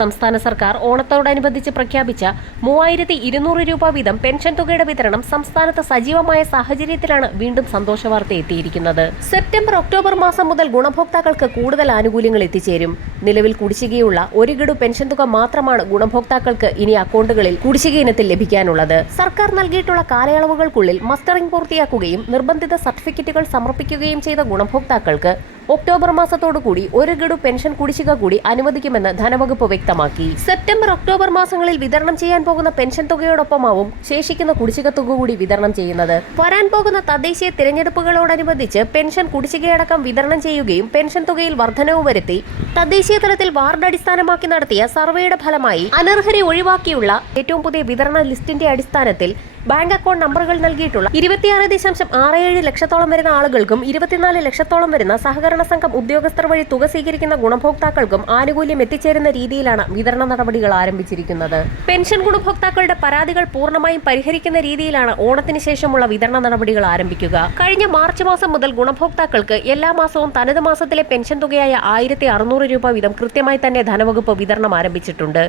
സംസ്ഥാന സർക്കാർ ഓണത്തോടനുബന്ധിച്ച് പ്രഖ്യാപിച്ച മൂവായിരത്തി ഇരുന്നൂറ് രൂപ വീതം പെൻഷൻ തുകയുടെ വിതരണം സംസ്ഥാനത്ത് സജീവമായ സാഹചര്യത്തിലാണ് വീണ്ടും സന്തോഷ വാർത്ത എത്തിയിരിക്കുന്നത്. സെപ്റ്റംബർ ഒക്ടോബർ മാസം മുതൽ ഗുണഭോക്താക്കൾക്ക് കൂടുതൽ ആനുകൂല്യങ്ങൾ എത്തിച്ചേരും. നിലവിൽ കുടിശ്ശികയുള്ള ഒരു ഗഡു പെൻഷൻ തുക മാത്രമാണ് ഗുണഭോക്താക്കൾക്ക് ഇനി അക്കൗണ്ടുകളിൽ കുടിശ്ശിക ഇനത്തിൽ ലഭിക്കാനുള്ളത്. സർക്കാർ നൽകിയിട്ടുള്ള കാലയളവുകൾക്കുള്ളിൽ മസ്റ്ററിംഗ് പൂർത്തിയാക്കുകയും നിർബന്ധിത സർട്ടിഫിക്കറ്റുകൾ സമർപ്പിക്കുകയും ചെയ്ത ഗുണഭോക്താക്കൾക്ക് ഒക്ടോബർ മാസത്തോടുകൂടി ഒരു ഗഡു പെൻഷൻ കുടിശ്ശിക കൂടി അനുവദിക്കുമെന്ന് ധനവകുപ്പ് വ്യക്തമാക്കി. സെപ്റ്റംബർ ഒക്ടോബർ മാസങ്ങളിൽ വിതരണം ചെയ്യാൻ പോകുന്ന പെൻഷൻ തുകയോടൊപ്പമാവും ശേഷിക്കുന്ന കുടിശ്ശിക തുക കൂടി വിതരണം ചെയ്യുന്നത്. വരാൻ പോകുന്ന തദ്ദേശീയ തിരഞ്ഞെടുപ്പുകളോടനുബന്ധിച്ച് പെൻഷൻ കുടിശ്ശികയടക്കം വിതരണം ചെയ്യുകയും പെൻഷൻ തുകയിൽ വർധനവ് വരുത്തി തദ്ദേശീയ തലത്തിൽ വാർഡ് അടിസ്ഥാനമാക്കി നടത്തിയ സർവേയുടെ ഫലമായി അനർഹരെ ഒഴിവാക്കിയുള്ള ഏറ്റവും പുതിയ വിതരണ ലിസ്റ്റിന്റെ അടിസ്ഥാനത്തിൽ ബാങ്ക് അക്കൗണ്ട് നമ്പറുകൾ നൽകിയിട്ടുള്ള ഇരുപത്തിയാറ് ദശാംശം ആറ് ഏഴ് ലക്ഷത്തോളം വരുന്ന ആളുകൾക്കും ഇരുപത്തിനാല് ലക്ഷത്തോളം വരുന്ന സഹകരണ സംഘം ഉദ്യോഗസ്ഥർ വഴി തുക സ്വീകരിക്കുന്ന ഗുണഭോക്താക്കൾക്കും ആനുകൂല്യം എത്തിച്ചേരുന്ന രീതിയിലാണ് വിതരണ നടപടികൾ ആരംഭിച്ചിരിക്കുന്നത്. പെൻഷൻ ഗുണഭോക്താക്കളുടെ പരാതികൾ പൂർണമായും പരിഹരിക്കുന്ന രീതിയിലാണ് ഓണത്തിന് ശേഷമുള്ള വിതരണ നടപടികൾ ആരംഭിക്കുക. കഴിഞ്ഞ മാർച്ച് മാസം മുതൽ ഗുണഭോക്താക്കൾക്ക് എല്ലാ മാസവും തനത് മാസത്തിലെ പെൻഷൻ തുകയായ ആയിരത്തി രൂപ വീതം കൃത്യമായി തന്നെ ധനവകുപ്പ് വിതരണം ആരംഭിച്ചിട്ടുണ്ട്.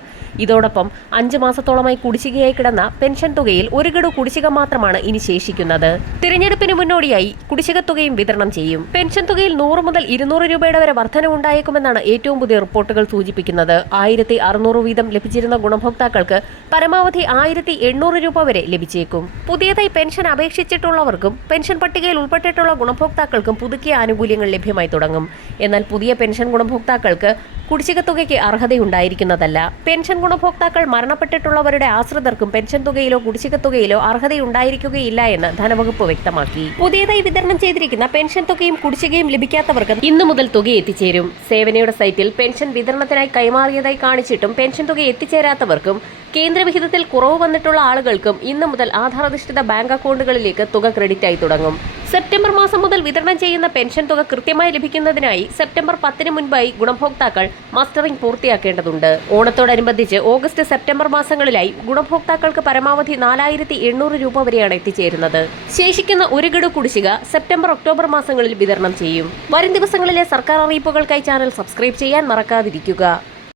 ഇതോടൊപ്പം അഞ്ച് മാസത്തോളമായി കുടിശ്ശികയായി കിടന്ന പെൻഷൻ തുകയിൽ ഒരു ഗഡു കുടിശ്ശിക മാത്രമാണ് ഇനി ശേഷിക്കുന്നത്. തിരഞ്ഞെടുപ്പിന് മുന്നോടിയായി കുടിശ്ശിക തുകയും വിതരണം ചെയ്യും. പെൻഷൻ തുകയിൽ നൂറ് മുതൽ ഇരുന്നൂറ് രൂപയുടെ വരെ വർധനവുണ്ടായേക്കുമെന്നാണ് ഏറ്റവും പുതിയ റിപ്പോർട്ടുകൾ സൂചിപ്പിക്കുന്നത്. ആയിരത്തി അറുന്നൂറ് വീതം ലഭിച്ചിരുന്ന ഗുണഭോക്താക്കൾക്ക് പരമാവധി ആയിരത്തി എണ്ണൂറ് രൂപ വരെ ലഭിച്ചേക്കും. പുതിയതായി പെൻഷൻ അപേക്ഷിച്ചിട്ടുള്ളവർക്കും പെൻഷൻ പട്ടികയിൽ ഉൾപ്പെട്ടിട്ടുള്ള ഗുണഭോക്താക്കൾക്കും പുതുക്കിയ ആനുകൂല്യങ്ങൾ ലഭ്യമായി തുടങ്ങും. എന്നാൽ പുതിയ പെൻഷൻ ഗുണഭോക്താക്കൾക്ക് കുടിശ്ശിക തുകയ്ക്ക് അർഹതയുണ്ടായിരിക്കുന്നതല്ല. പെൻഷൻ ഗുണഭോക്താക്കൾ മരണപ്പെട്ടിട്ടുള്ളവരുടെ ആശ്രിതർക്കും പെൻഷൻ തുകയിലോ കുടിശ്ശിക തുകയിലോ അർഹതയുണ്ടായിരിക്കുകയില്ല എന്ന് ധനവകുപ്പ് വ്യക്തമാക്കി. പുതിയതായി വിതരണം ചെയ്തിരിക്കുന്ന പെൻഷൻ തുകയും കുടിശ്ശികയും ലഭിക്കാത്തവർക്ക് ഇന്നു മുതൽ തുക എത്തിച്ചേരും. സേവനയുടെ സൈറ്റിൽ പെൻഷൻ വിതരണത്തിനായി കൈമാറിയതായി കാണിച്ചിട്ടും പെൻഷൻ തുക എത്തിച്ചേരാത്തവർക്കും കേന്ദ്രവിഹിതത്തിൽ കുറവ് വന്നിട്ടുള്ള ആളുകൾക്കും ഇന്നു മുതൽ ആധാർ അധിഷ്ഠിത ബാങ്ക് അക്കൗണ്ടുകളിലേക്ക് തുക ക്രെഡിറ്റ് ആയി തുടങ്ങും. സെപ്റ്റംബർ മാസം മുതൽ വിതരണം ചെയ്യുന്ന പെൻഷൻ തുക കൃത്യമായി ലഭിക്കുന്നതിനായി സെപ്റ്റംബർ പത്തിന് മുൻപായി ഗുണഭോക്താക്കൾ മസ്റ്ററിംഗ് പൂർത്തിയാക്കേണ്ടതുണ്ട്. ഓണത്തോടനുബന്ധിച്ച് ഓഗസ്റ്റ് സെപ്റ്റംബർ മാസങ്ങളിലായി ഗുണഭോക്താക്കൾക്ക് പരമാവധി നാലായിരത്തി എണ്ണൂറ് രൂപ വരെയാണ് എത്തിച്ചേരുന്നത്. ശേഷിക്കുന്ന ഒരു ഗഡു കുടിശ്ശിക സെപ്റ്റംബർ ഒക്ടോബർ മാസങ്ങളിൽ വിതരണം ചെയ്യും. വരും ദിവസങ്ങളിലെ സർക്കാർ അറിയിപ്പുകൾക്കായി ചാനൽ സബ്സ്ക്രൈബ് ചെയ്യാൻ മറക്കാതിരിക്കുക.